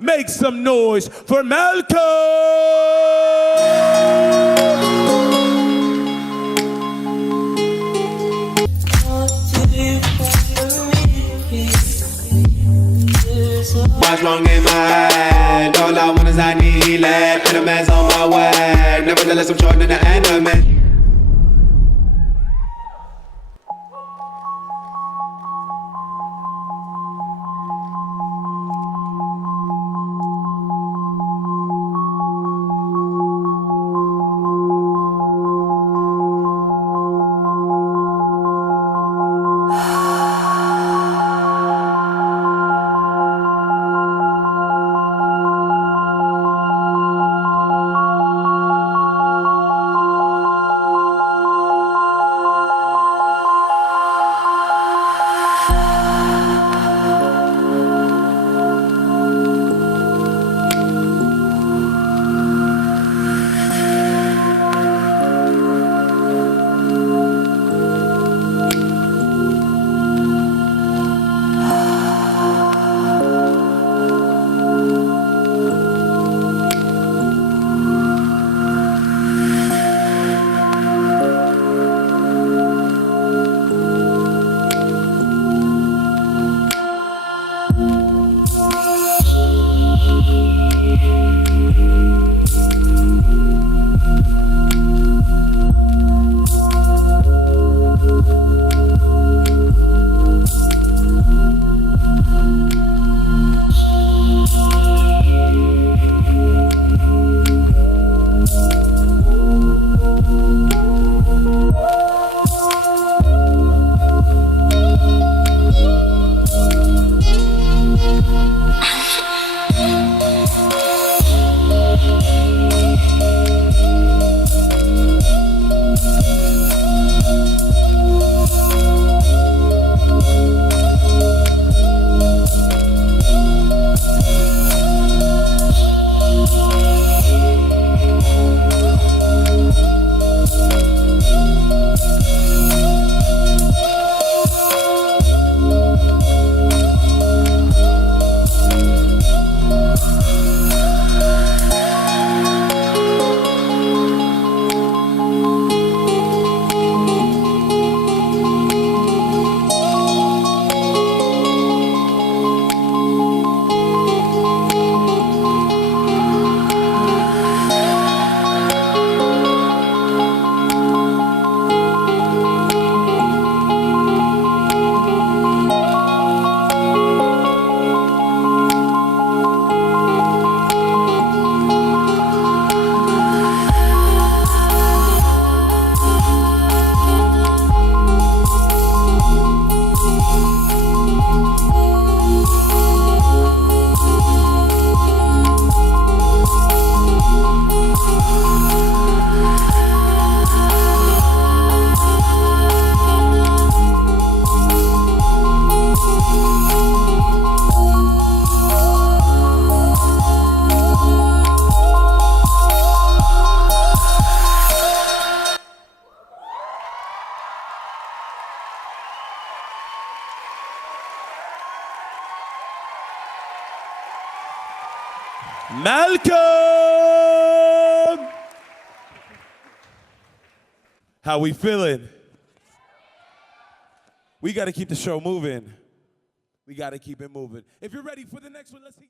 Make some noise for Malkom! Watch long in my head, all I want is I need it. Put a man's on my way, nevertheless I'm short in the end of it. Malkom! How we feeling? We got to keep the show moving. We got to keep it moving. If you're ready for the next one, let's see.